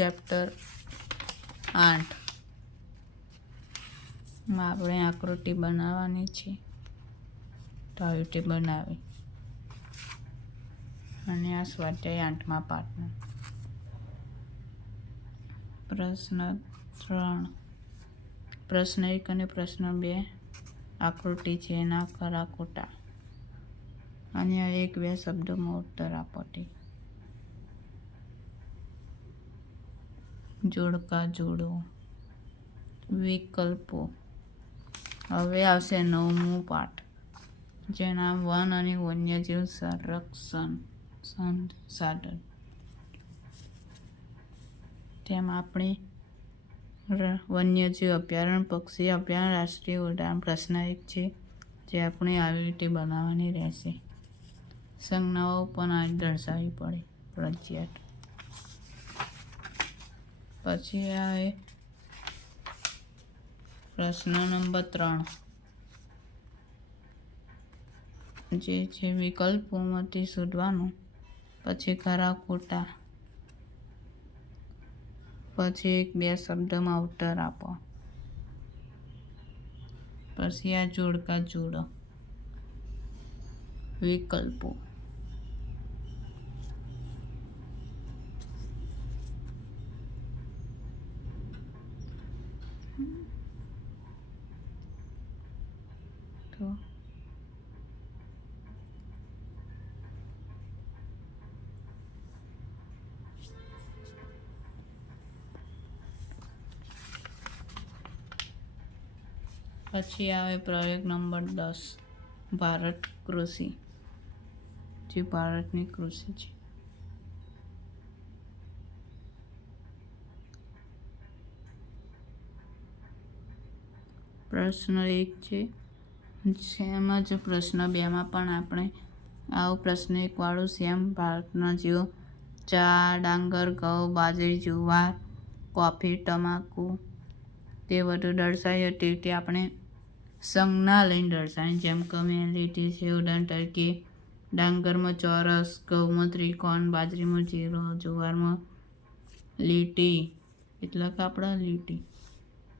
Chapter 8 માં આપણે આકૃતિ બનાવવાની છે. તો આવી રીતે બનાવી અને આ સ્વાધ્યાય 8મા પાઠનો પ્રશ્ન 3 પ્રશ્ન 1 અને પ્રશ્ન 2 આકૃતિ છે એના ખરા ખોટા અને 1-2 શબ્દોમાં ઉત્તર આપો. જોડકા જોડો. વિકલ્પો. હવે આવશે 9મું પાઠ, જેના વન અને વન્યજીવ સંરક્ષણ સંસાધન. તેમાં આપણે વન્યજીવ અભયારણ્ય, પક્ષી અભયારણ્ય, રાષ્ટ્રીય ઉદ્યાન. પ્રશ્ન 1 છે જે આપણે આવી રીતે બનાવવાની રહેશે. સંજ્ઞાઓ પણ આ દર્શાવવી પડે ફરજિયાત. પછી આવે પ્રશ્ન નંબર 3 જે છે વિકલ્પોમાંથી શોધવાનું. પછી ખરા ખોટા, પછી 1-2 શબ્દમાં ઉત્તર આપો. પછી આ જોડકા જોડો. વિકલ્પો. તો પછી આવે પ્રયોગ નંબર 10 ભારત કૃષિ, જે ભારતની કૃષિ છે. પ્રશ્ન 1 છે સેમ જ પ્રશ્ન 2માં પણ આપણે આવું પ્રશ્ન 1 વાળું સેમ ભારતના જેવો ચા, ડાંગર, ઘઉં, બાજરી, જુવાર, કોફી, તમાકુ તે બધું દર્શાવ્યું. તે રીતે આપણે સંજ્ઞા લઈને દર્શાવી. જેમ કે મેં લીધી છે ઉદાહરણ તરીકે ડાંગરમાં ચોરસ, ઘઉંમાં ત્રિકોણ, બાજરીમાં જીરો, જુવારમાં લીટી એટલે કે આપણે લીટી,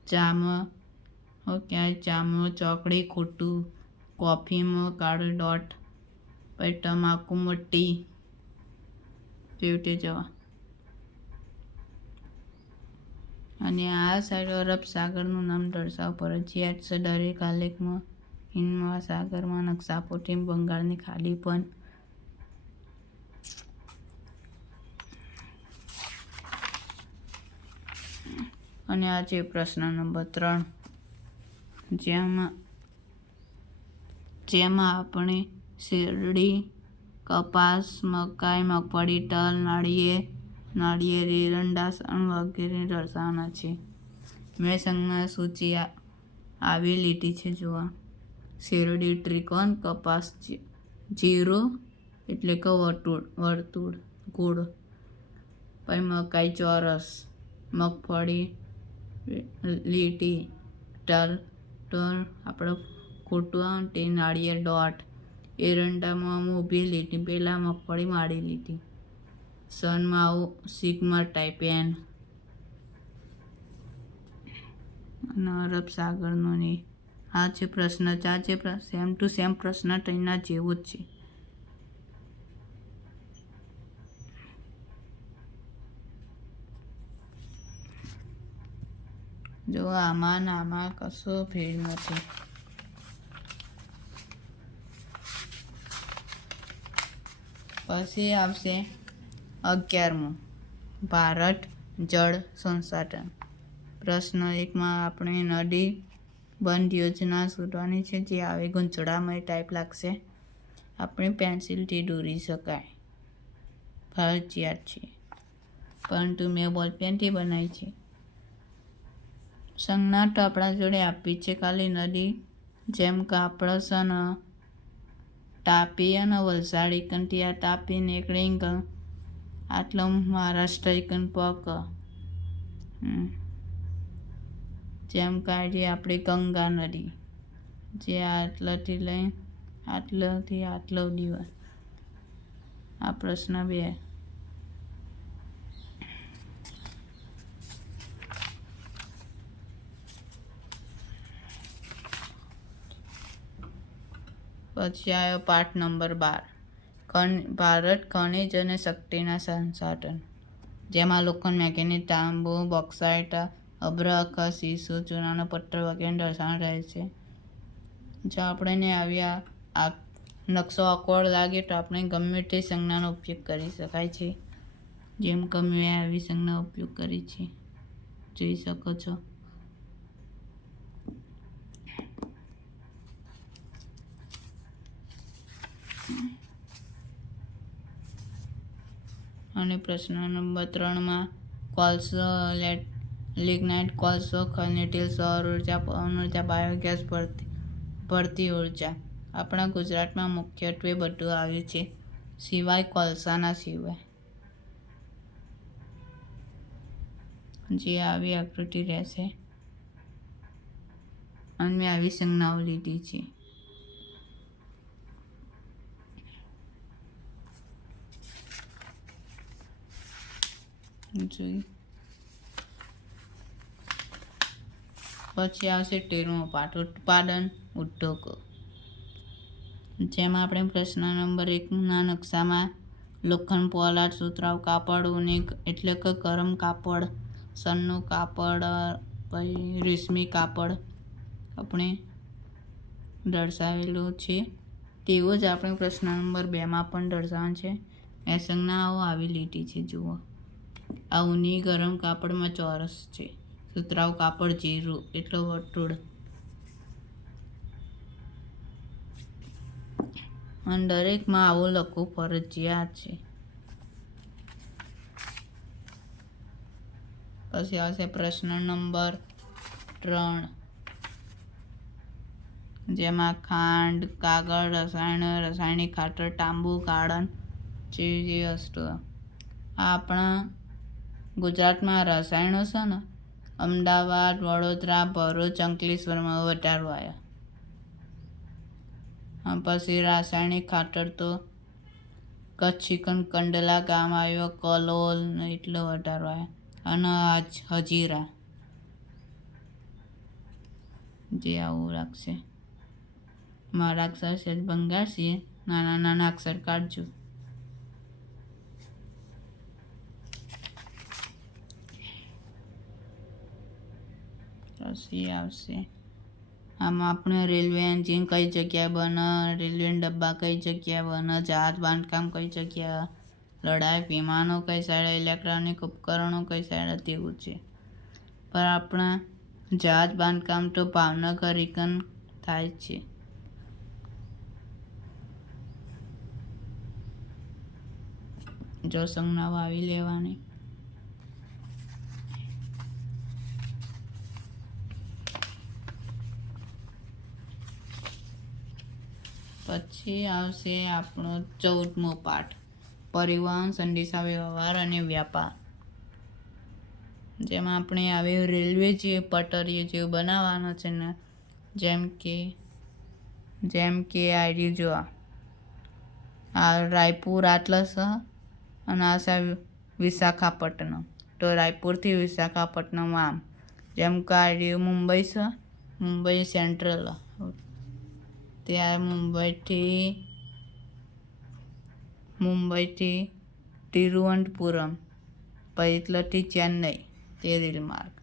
ચામાં ચામાં ચોકડી ખોટું, કોફીમાં કાળો ડોટ, પછી તમાકુમાં ટી. તેવી રીતે જવા. અને આ સાઈડ અરબ સાગરનું નામ દર્શાવ ફરજિયાત છે દરેક આલેખમાં. હિન્દ મહાસાગરમાં નકશા પોથી બંગાળની ખાડી પણ. અને આ છે પ્રશ્ન નંબર 3 જેમાં આપણે શેરડી, કપાસ, મકાઈ, મગફળી, તલ, નાળિયેર, એરંડા વગેરે દર્શાવવાના છે. મેં સંજ્ઞા સૂચિ આવી લીધી છે જોવા. શેરડી ત્રિકોણ, કપાસ જીરો એટલે કે વર્તુળ ગોળ, પછી મકાઈ ચોરસ, મગફળી લીટી, તલ આપણે ખોટું આવે તે નાળિયેર ડોટ, એરંડામાં ઊભી લીટી, પેલા મગફળી માડી લીટી, સનમાં આવું સિગ્મા ટાઈપ એન, અને અરબ સાગરનો ને. આ છે પ્રશ્ન 4 છે સેમ ટુ સેમ પ્રશ્ન 3ના જેવું જ છે. જો આમાં કશો ફેર નથી. પછી આવશે 11મું ભારત જળ સંસાધન. પ્રશ્ન 1માં આપણે નદી બંધ યોજના શોધવાની છે, જે આવે ગૂંચળામય ટાઈપ લાગશે. આપણે પેન્સિલથી દોરી શકાય ફરજિયાત છે, પરંતુ મેં બોલપેનથી બનાવી છે. સંજ્ઞા તો આપણા જોડે આપી છે ખાલી નદી. જેમ કે આપણે છે ને તાપી અને વલસાડ એકનથી આ તાપી નીકળી આટલો મહારાષ્ટ્ર એકન પક. જેમ કાઢીએ આપણે ગંગા નદી, જે આટલાથી લઈ આટલાથી આટલો દિવસ. આ પ્રશ્ન 2 પછી આવ્યો પાઠ નંબર 12, ભારત ખનિજ અને શક્તિના સંસાધન, જેમાં લોખંડ, મેંગેનીઝ, તાંબુ, બોક્સાઇટ, અભ્રક, સીસુ, ચૂનાનો પથ્થર વગેરે દર્શાવવામાં રહે છે. જો આપણને આ નકશો અકવડ લાગે તો આપણે ગમે તે સંજ્ઞાનો ઉપયોગ કરી શકાય છે. જેમ કે મેં આવી સંજ્ઞા ઉપયોગ કરી છે, જોઈ શકો છો. અને પ્રશ્ન નંબર 3માં કોલસો, લિગ્નાઇટ, કોલસો, ખનિજ તેલ, સૌર ઉર્જા, પવન ઉર્જા, બાયોગેસ, ભરતી ઉર્જા. આપણા ગુજરાતમાં મુખ્યત્વે બધું આવ્યું છે, સિવાય કોલસાના સિવાય. જે આવી આકૃતિ રહેશે અને મેં આવી સંજ્ઞાઓ લીધી છે. જોઈ પછી આવશે 13મો પાઠ, ઉત્પાદન ઉદ્યોગો, જેમાં આપણે પ્રશ્ન નંબર 1ના નકશામાં લોખંડ, પોલાદ, સુતરાઉ કાપડ, ઊની એટલે કે ગરમ કાપડ, સનનું કાપડ, પછી રેશમી કાપડ આપણે દર્શાવેલું છે. તેવું જ આપણે પ્રશ્ન નંબર 2માં પણ દર્શાવવાનું છે. એ સંજ્ઞાઓ આવી લીધી છે. જુઓ, આ ઊની ગરમ કાપડમાં ચોરસ છે, સુતરાઉ કાપડ જીરું એટલે વર્તુળ, અને દરેકમાં આવું લખવું ફરજિયાત છે. પછી આવશે પ્રશ્ન નંબર 3, જેમાં ખાંડ, કાગળ, રસાયણ, રાસાયણિક ખાતર, તાંબુ, ગાળણ જેવી વસ્તુઓ. આપણા ગુજરાતમાં રસાયણો છે ને, અમદાવાદ, વડોદરા, ભરૂચ, અંકલેશ્વરમાં વધારે આવ્યા. પછી રાસાયણિક ખાતર તો કચ્છી કંડલા ગામ આવ્યો, કલોલ એટલો વધારો આવ્યા, અને હજીરા જે આવું લાગશે. મારા અક્ષર છે ભંગાર છે, નાના નાના અક્ષર કાઢજો. પછી આવશે આમાં આપણે રેલવે એન્જિન કઈ જગ્યાએ બને, રેલવે ડબ્બા કઈ જગ્યાએ બને, જહાજ બાંધકામ કઈ જગ્યાએ, લડાઈ વિમાનો કઈ સાઈડ, ઇલેક્ટ્રોનિક ઉપકરણો કઈ સાઈડ, તેવું છે. પણ આપણા જહાજ બાંધકામ તો ભાવનગર રીકન થાય છે. જો સંજ્ઞાઓ આવી લેવાની. પછી આવશે આપણો 14મો પાઠ, પરિવહન, સંદેશા વ્યવહાર અને વ્યાપાર, જેમાં આપણે આવી રેલવે જે પટરીઓ જેવું બનાવવાનો છે ને, જેમ કે આવી જો આ રાયપુર આટલા છે અને આ છે વિશાખાપટ્ટનમ, તો રાયપુરથી વિશાખાપટ્ટનમ આમ, જેમ કે આ મુંબઈ છે, મુંબઈ સેન્ટ્રલ, ત્યાં મુંબઈથી તિરુવનંતપુરમ, પૈતલથી ચેન્નઈ, તે રેલ માર્ગ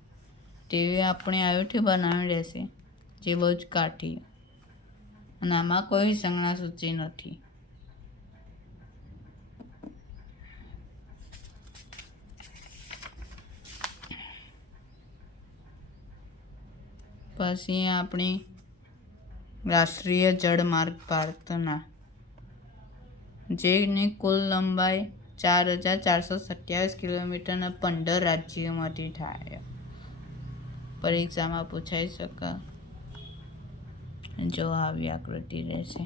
તેવી આપણે આયોથી બનાવી રહેશે, જે બહુ જ કાઠી, અને આમાં કોઈ સંજ્ઞા સૂચિ નથી. પછી આપણી રાષ્ટ્રીય જળમાર્ગ ભારતના, જેની કુલ લંબાઈ 4,427 કિલોમીટરના 15 રાજ્યોમાંથી થાય. પરીક્ષામાં પૂછાઈ શકે. જો આવી આકૃતિ રહેશે,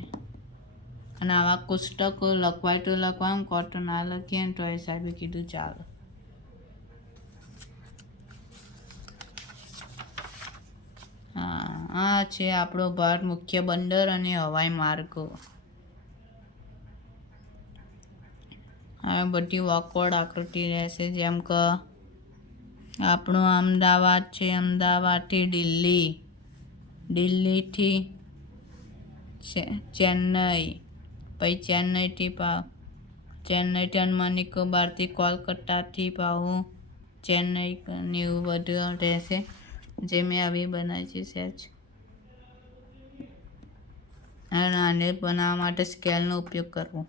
અને આવા પુસ્તકો લખવાય તો લખવાનું, કોટ ના લખીએ ને તો એ સાહેબે કીધું ચાલો. આ છે આપણો ભારત મુખ્ય બંદર અને હવાઈ માર્ગો. આ બધી ઓકવર્ડ આકૃતિ રહેશે, જેમ કે આપણું અમદાવાદ છે, અમદાવાદથી દિલ્હી, દિલ્હીથી ચેન્નઈ, પછી ચેન્નઈથી ચેન્નઈથી અંદમાન નિકોબારથી કોલકાતાથી પાહું ચેન્નઈ ને એવું બધું રહેશે, જે મેં આવી બનાવી છે સહેજ. અને આને બનાવવા માટે સ્કેલનો ઉપયોગ કરવો.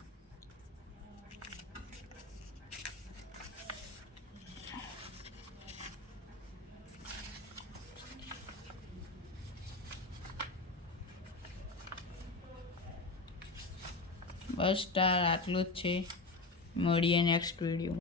બસ આટલું જ છે. મળીએ નેક્સ્ટ વિડીયો.